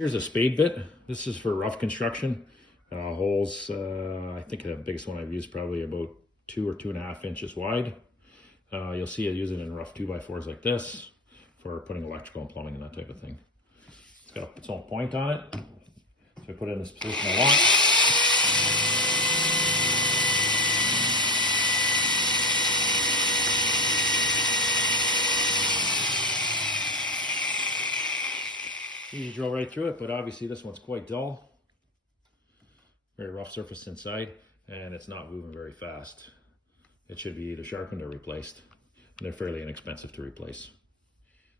Here's a spade bit. This is for rough construction. Holes, I think the biggest one I've used probably about 2 or 2.5 inches wide. You'll see I use it in rough 2x4s like this for putting electrical and plumbing and that type of thing. It's got its own point on it. So I put it in this position I want. You drill right through it, but obviously this one's quite dull. Very rough surface inside, and it's not moving very fast. It should be either sharpened or replaced. And they're fairly inexpensive to replace.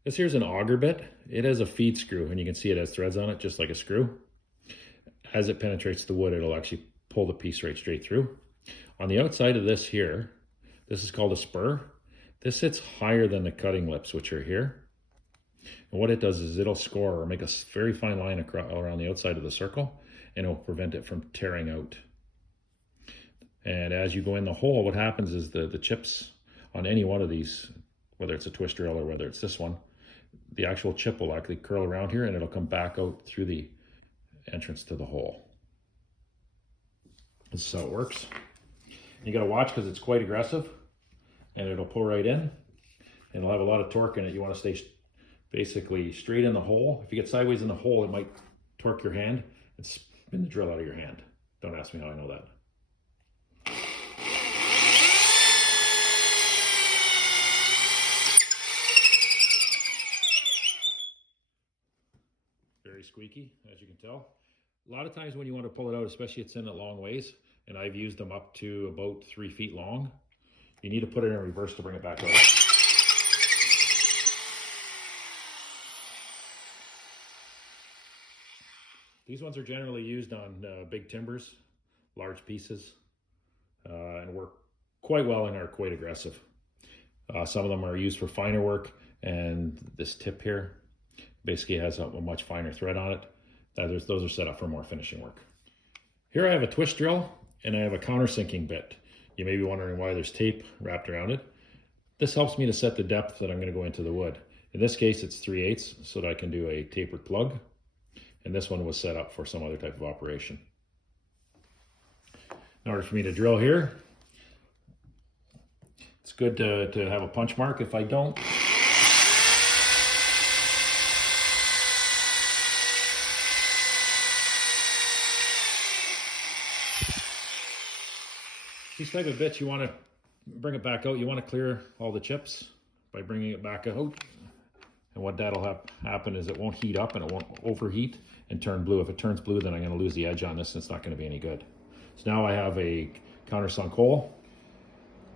This here's an auger bit. It has a feed screw, and you can see it has threads on it, just like a screw. As it penetrates the wood, it'll actually pull the piece right straight through. On the outside of this here, this is called a spur. This sits higher than the cutting lips, which are here. And what it does is it'll score or make a very fine line across, around the outside of the circle, and it'll prevent it from tearing out. And as you go in the hole, what happens is the chips on any one of these, whether it's a twist drill or whether it's this one, the actual chip will actually curl around here and it'll come back out through the entrance to the hole. This is how it works. You got to watch because it's quite aggressive, and it'll pull right in, and it'll have a lot of torque in it. You want to stay basically straight in the hole. If you get sideways in the hole, it might torque your hand and spin the drill out of your hand. Don't ask me how I know that. Very squeaky, as you can tell. A lot of times when you want to pull it out, especially it's in it long ways, and I've used them up to about 3 feet long, you need to put it in reverse to bring it back out. These ones are generally used on big timbers, large pieces, and work quite well and are quite aggressive. Some of them are used for finer work, and this tip here basically has a much finer thread on it. Those are set up for more finishing work. Here I have a twist drill, and I have a countersinking bit. You may be wondering why there's tape wrapped around it. This helps me to set the depth that I'm going to go into the wood. In this case, it's 3/8, so that I can do a tapered plug. And this one was set up for some other type of operation. In order for me to drill here, it's good to have a punch mark. If I don't, these type of bits, you want to bring it back out. You want to clear all the chips by bringing it back out. And what that'll happen is it won't heat up and it won't overheat and turn blue. If it turns blue, then I'm going to lose the edge on this and it's not going to be any good. So now I have a countersunk hole.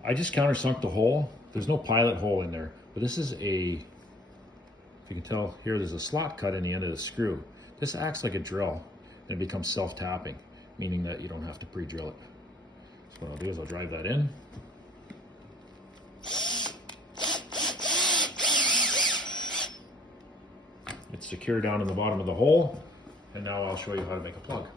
I just countersunk the hole. There's no pilot hole in there, but this is a, if you can tell here, there's a slot cut in the end of the screw. This acts like a drill and it becomes self-tapping, meaning that you don't have to pre-drill it. So what I'll do is I'll drive that in. It's secure down in the bottom of the hole, and now I'll show you how to make a plug.